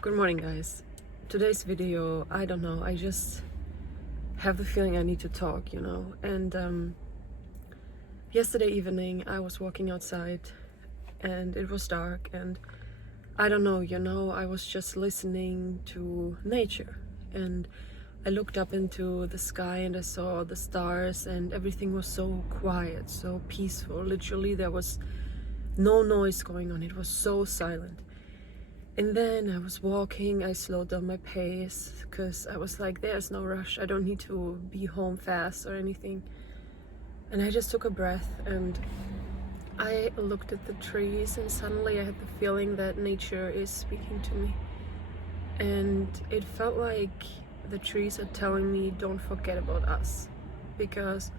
Good morning, guys. Today's video, I don't know, I just have the feeling I need to talk, And yesterday evening, I was walking outside and it was dark, and I don't know, I was just listening to nature. And I looked up into the sky and I saw the stars, and everything was so quiet, so peaceful. Literally, there was no noise going on, it was so silent. And then I was walking, I slowed down my pace because I was like, there's no rush, I don't need to be home fast or anything. And I just took a breath and I looked at the trees, and suddenly I had the feeling that nature is speaking to me. And it felt like the trees are telling me, don't forget about us. Because,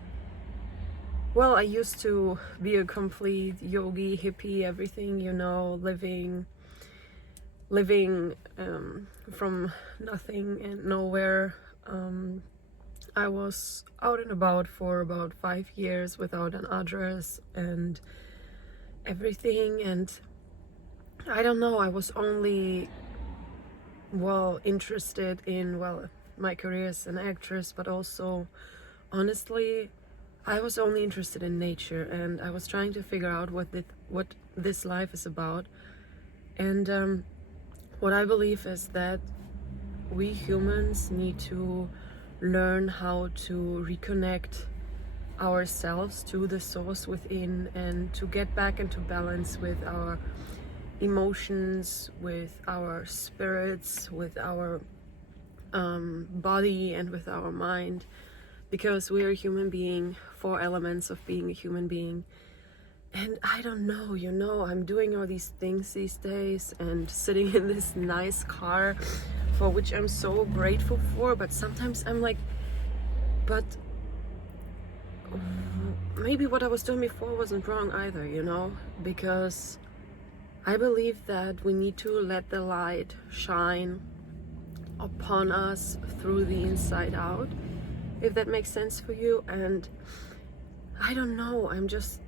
well, I used to be a complete yogi, hippie, everything, living from nothing and nowhere. I was out and about for about 5 years without an address and everything, and I don't know, I was only interested in my career as an actress, but also honestly I was only interested in nature, and I was trying to figure out what this life is about. And what I believe is that we humans need to learn how to reconnect ourselves to the source within, and to get back into balance with our emotions, with our spirits, with our body, and with our mind. Because we are a human being, 4 elements of being a human being. And I don't know, I'm doing all these things these days and sitting in this nice car, for which I'm so grateful for, but sometimes I'm like, but maybe what I was doing before wasn't wrong either, because I believe that we need to let the light shine upon us through the inside out, if that makes sense for you. And I don't know, I'm just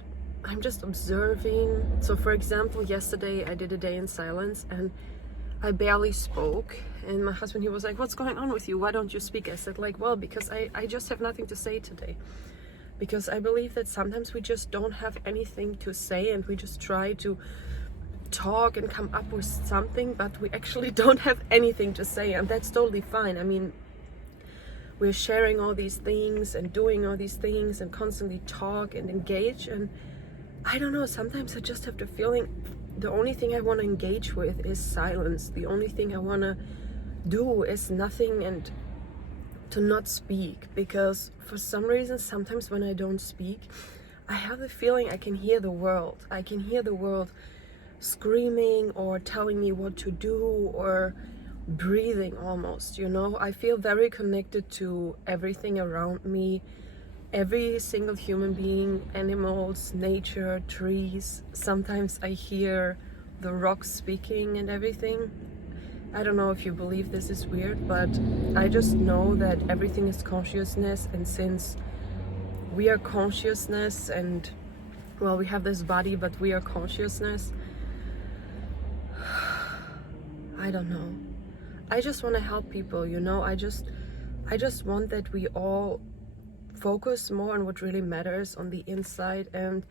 observing. So for example, yesterday I did a day in silence and I barely spoke, and my husband, he was like, what's going on with you, why don't you speak? I said, well, because I just have nothing to say today. Because I believe that sometimes we just don't have anything to say, and we just try to talk and come up with something, but we actually don't have anything to say, and that's totally fine. I mean, we're sharing all these things and doing all these things and constantly talk and engage, and I don't know, sometimes I just have the feeling the only thing I want to engage with is silence. The only thing I want to do is nothing and to not speak. Because for some reason, sometimes when I don't speak, I have the feeling I can hear the world. I can hear the world screaming or telling me what to do, or breathing almost, I feel very connected to everything around me. Every single human being, animals, nature, trees. Sometimes I hear the rocks speaking and everything. I don't know if you believe this is weird, but I just know that everything is consciousness. And since we are consciousness, and we have this body, but we are consciousness, I don't know. I just want to help people, I just want that we all focus more on what really matters on the inside, and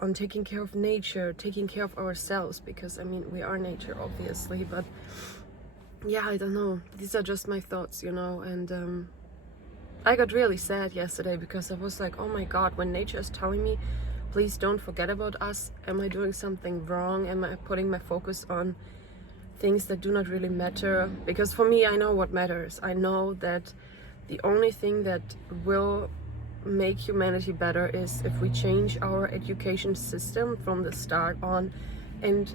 on taking care of nature, taking care of ourselves, because I mean, we are nature, obviously. But yeah, I don't know, these are just my thoughts, and I got really sad yesterday because I was like, oh my god, when nature is telling me, please don't forget about us, am I doing something wrong? Am I putting my focus on things that do not really matter? Because for me, I know what matters. I know that the only thing that will make humanity better is if we change our education system from the start on and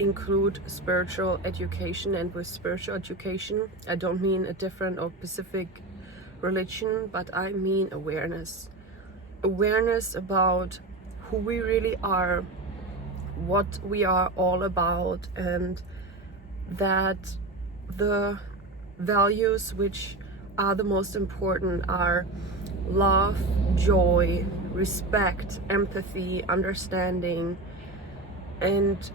include spiritual education. And with spiritual education, I don't mean a different or specific religion, but I mean awareness. Awareness about who we really are, what we are all about, and that the values which are the most important are love, joy, respect, empathy, understanding, and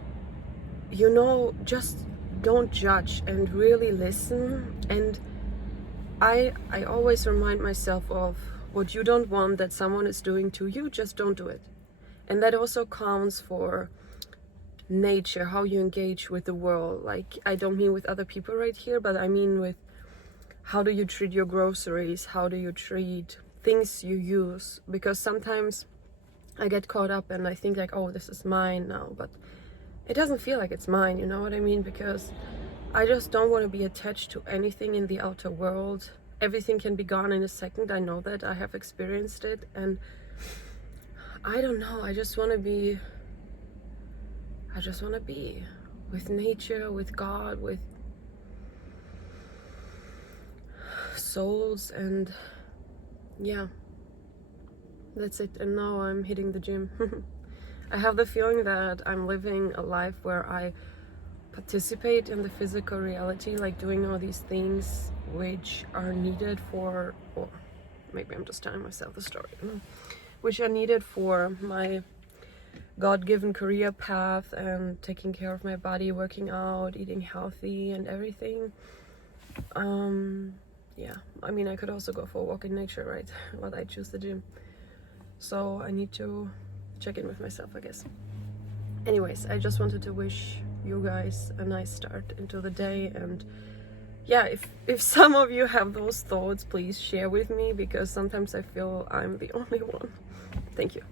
just don't judge and really listen. And I always remind myself of what you don't want that someone is doing to you, just don't do it. And that also counts for nature, how you engage with the world. Like, I don't mean with other people right here, but I mean with how do you treat your groceries, how do you treat things you use. Because sometimes I get caught up and I think like, oh, this is mine now, but it doesn't feel like it's mine, you know what I mean? Because I just don't want to be attached to anything in the outer world. Everything can be gone in a second. I know that, I have experienced it, and I don't know, I just want to be with nature, with God, with souls, and yeah, that's it. And now I'm hitting the gym. I have the feeling that I'm living a life where I participate in the physical reality, like doing all these things which are needed for, or maybe I'm just telling myself the story, which are needed for my God-given career path and taking care of my body, working out, eating healthy and everything. Yeah, I mean, I could also go for a walk in nature, right? But I choose the gym. So I need to check in with myself, I guess. Anyways, I just wanted to wish you guys a nice start into the day. And yeah, if some of you have those thoughts, please share with me, because sometimes I feel I'm the only one. Thank you.